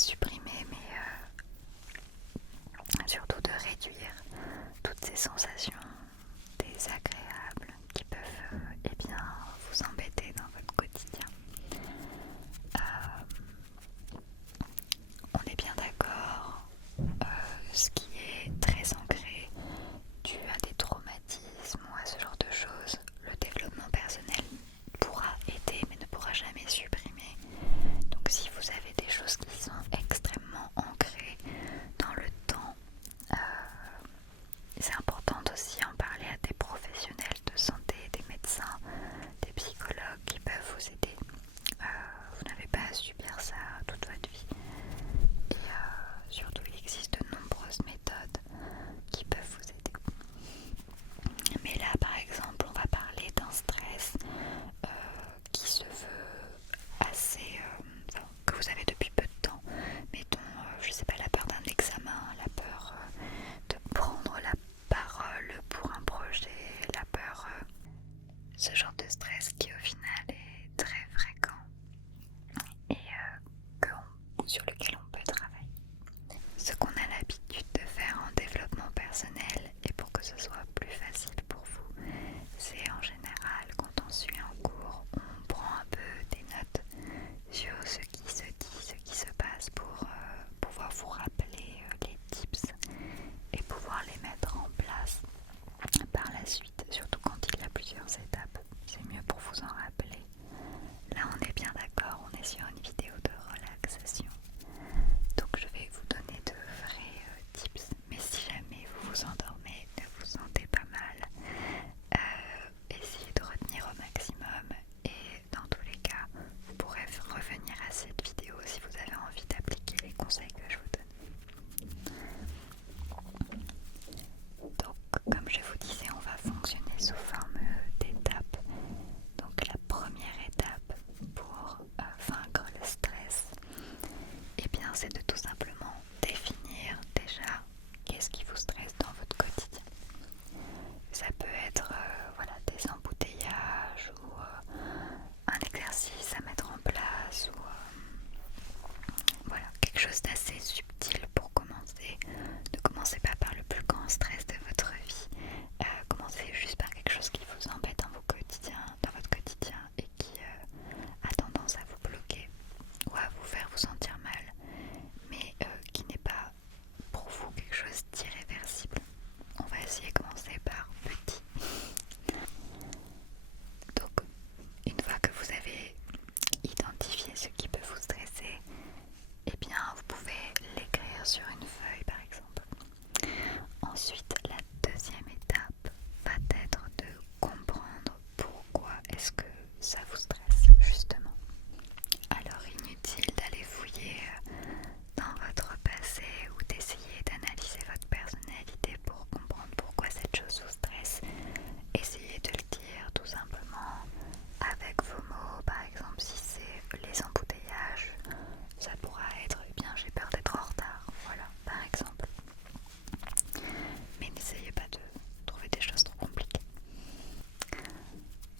de supprimer, mais surtout de réduire toutes ces sensations désagréables qui peuvent vous embêter dans votre quotidien. On est bien d'accord, ce qui est très ancré dû à des traumatismes ou à ce genre de choses, le développement personnel pourra aider mais ne pourra jamais supprimer. Donc si vous avez des choses qui sont extrêmement ancrées dans le temps, c'est important aussi en parler à des professionnels de santé, des médecins, des psychologues qui peuvent vous aider. Vous n'avez pas à subir ça toute votre vie. Et surtout, il existe de nombreuses méthodes qui peuvent vous aider. Mais là, par exemple, on va parler d'un stress qui se veut assez... que vous avez depuis peu de temps. Mettons, je sais pas, la peur d'un examen, la peur de prendre la parole pour un projet, la peur... ce genre de stress qui au final est très fréquent et sur lequel on peut travailler. Ce qu'on a l'habitude de faire en développement personnel et pour que ce soit plus facile pour vous, c'est en général quand on suit un cours, on prend un peu des notes sur ce qui se dit, ce qui se passe pour pouvoir vous rappeler les tips et pouvoir les mettre en place par la suite, surtout quand il y a plusieurs étapes. C'est mieux pour vous en rappeler. Là, on est bien d'accord, on est sur une vidéo de relaxation. Donc, je vais vous donner de vrais tips. Mais si jamais vous vous endormez, ne vous sentez pas mal, essayez de retenir au maximum. Et dans tous les cas, vous pourrez revenir à cette vidéo si vous avez envie d'appliquer les conseils que je vous donne. Donc, comme je vous disais, on va fonctionner sous forme d'étapes. Donc, la première étape pour vaincre le stress, eh bien, c'est de tout simplement définir déjà qu'est-ce qui vous stresse dans votre quotidien. Ça peut être voilà, des embouteillages ou un exercice à mettre en place ou voilà, quelque chose d'assez subtil pour commencer. Ne commencez pas par le plus grand stress de votre vie. Commencez juste par quelque chose qui vous embête dans votre quotidien et qui a tendance à vous bloquer ou à vous faire vous sentir mal, mais qui n'est pas pour vous quelque chose d'irréversible. On va essayer de commencer par petit. Donc, une fois que vous avez identifié ce qui peut vous stresser, eh bien, vous pouvez l'écrire sur une feuille par exemple. Ensuite, la deuxième étape va être de comprendre pourquoi est-ce que ça vous stresse justement. Alors, inutile d'aller fouiller dans votre passé ou d'essayer d'analyser votre personnalité pour comprendre pourquoi cette chose vous stresse. Essayez de le dire tout simplement avec vos mots. Par exemple, si c'est les embouteillages, ça pourra être eh bien j'ai peur d'être en retard, voilà, par exemple. Mais n'essayez pas de trouver des choses trop compliquées.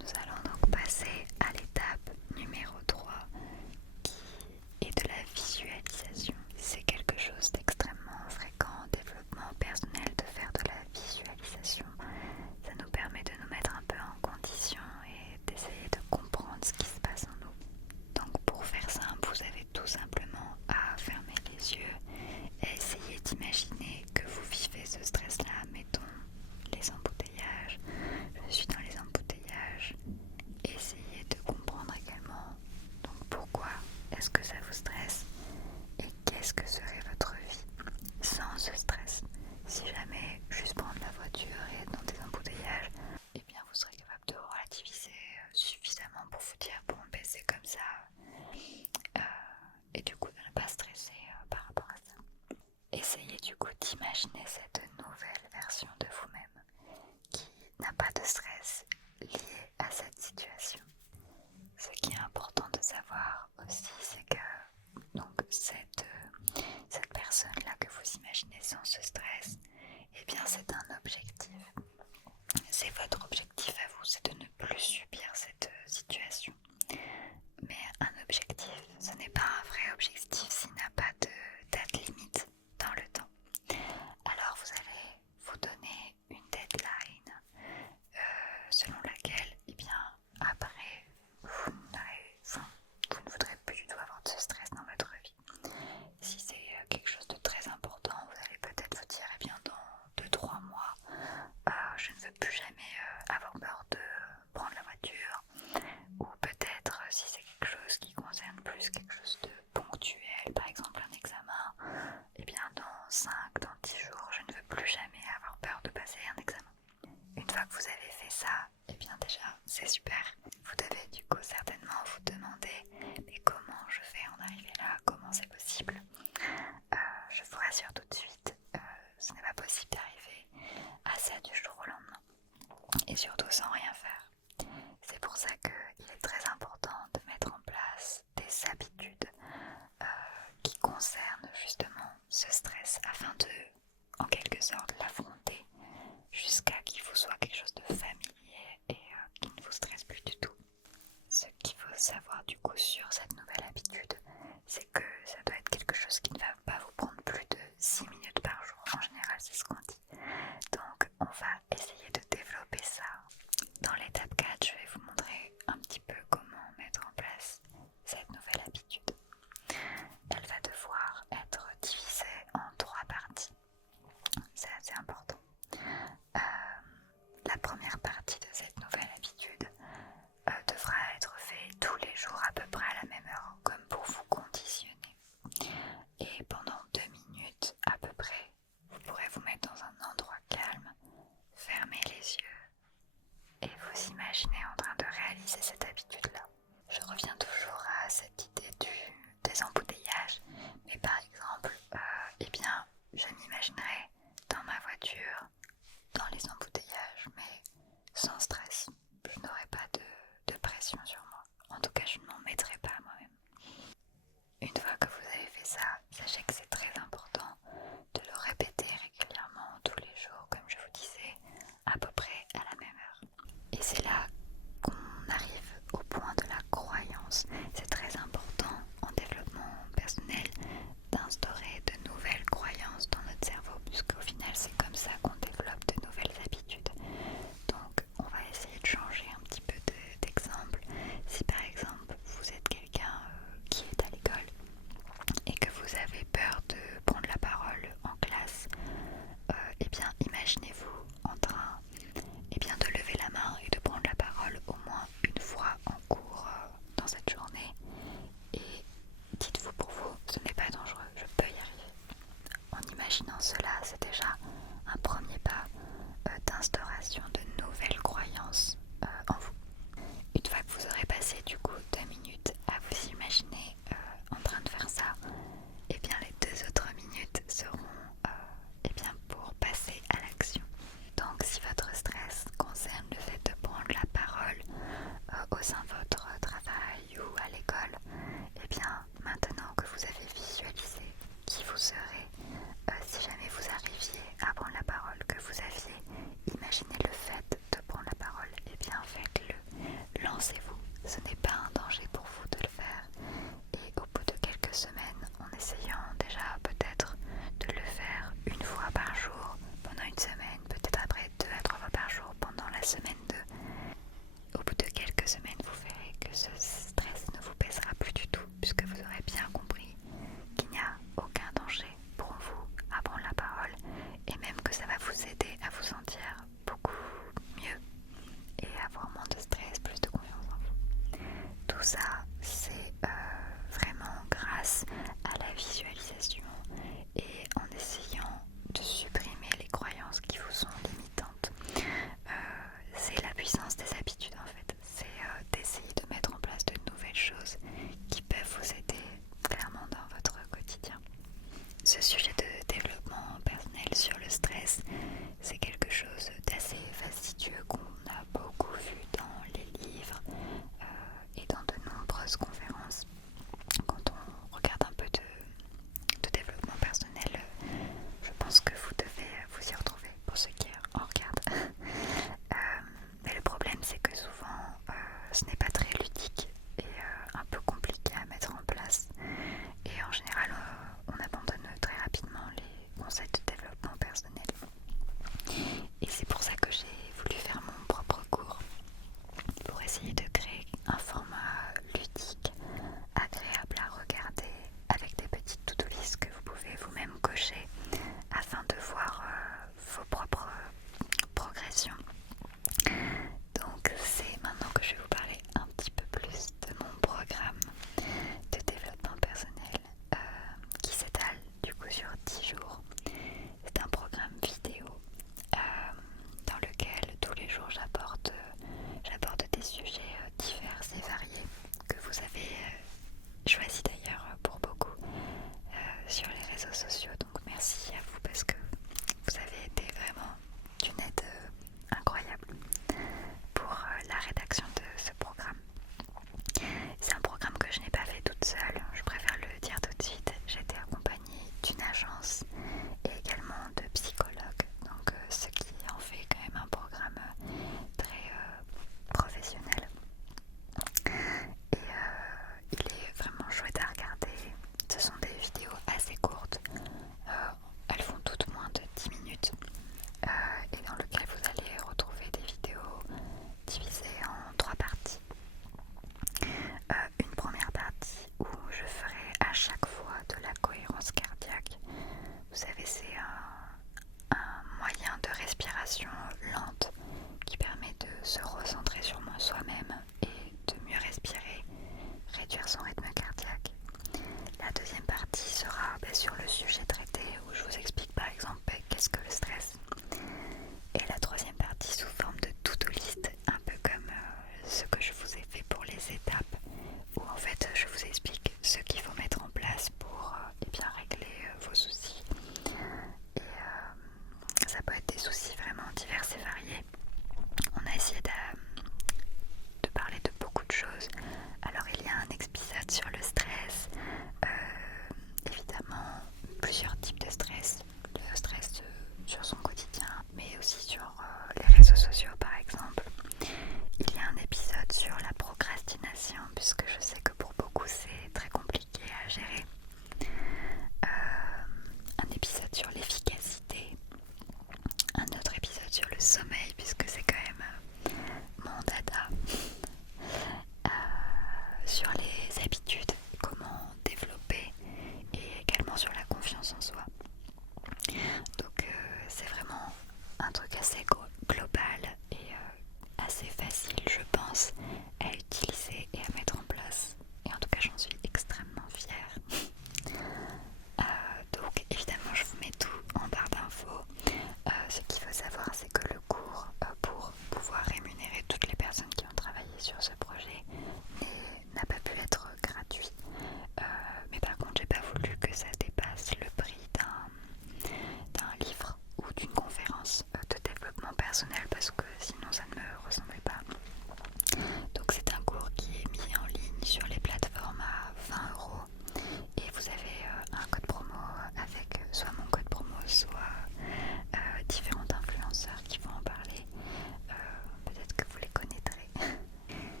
Nous allons donc passer à l'étape numéro 3 qui est de la visualisation. C'est quelque chose d'extrêmement fréquent en développement personnel de faire de la visualisation. Ça nous permet de nous mettre un peu en condition et d'essayer de comprendre ce qui se passe en nous. Donc pour faire simple, vous avez tout simplement à fermer les yeux et essayer d'imaginer que vous vivez ce stress-là. Mettons les embouteillages, je suis dans les embouteillages. Essayez de comprendre également donc pourquoi est-ce que ça vous stresse et qu'est-ce que serait votre vie sans ce stress. Si jamais juste prendre la voiture et être dans des embouteillages, eh bien vous serez capable de relativiser suffisamment pour vous dire bon ben c'est comme ça et du coup de ne pas stresser par rapport à ça. Essayez du coup d'imaginer cette nouvelle version de vous-même qui n'a pas de stress lié à cette situation. Ce qui est important de savoir aussi, c'est que donc cette personne-là que vous imaginez sans ce stress, eh bien c'est un objectif. C'est votre objectif à vous, c'est de ne plus subir cette situation. Mais un objectif, ce n'est pas un vrai objectif s'il n'a pas de habitudes qui concernent justement ce stress afin de, en quelque sorte, l'affronter jusqu'à qu'il vous soit quelque chose de familier et qui ne vous stresse plus du tout. Ce qu'il faut savoir du coup sur cette nouvelle habitude, c'est que ça doit être quelque chose qui ne va pas vous prendre plus de 6 minutes par jour. En général, c'est ce qu'on dit. Donc, on va essayer de développer ça. Dans l'étape 4, je vais vous montrer un petit peu comment mettre en place cette nouvelle habitude. Elle va devoir être divisée en 3 parties. C'est assez important. La première partie de cette nouvelle habitude devra être faite tous les jours à peu près à la même heure, comme pour vous conditionner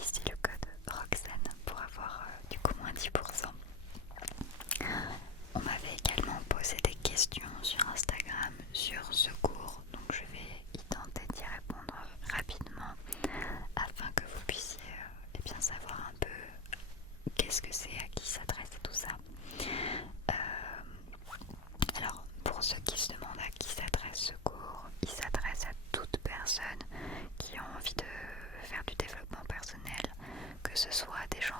ici le code Roxane pour avoir du coup moins 10%. On m'avait également posé des questions sur Instagram sur ce cours, donc je vais y tenter d'y répondre rapidement afin que vous puissiez bien savoir un peu qu'est-ce que c'est, à qui s'adresse et tout ça. Alors pour ceux qui se demandent à qui s'adresse ce cours, il s'adresse à toute personne qui a envie de faire du développement personnel, que ce soit des gens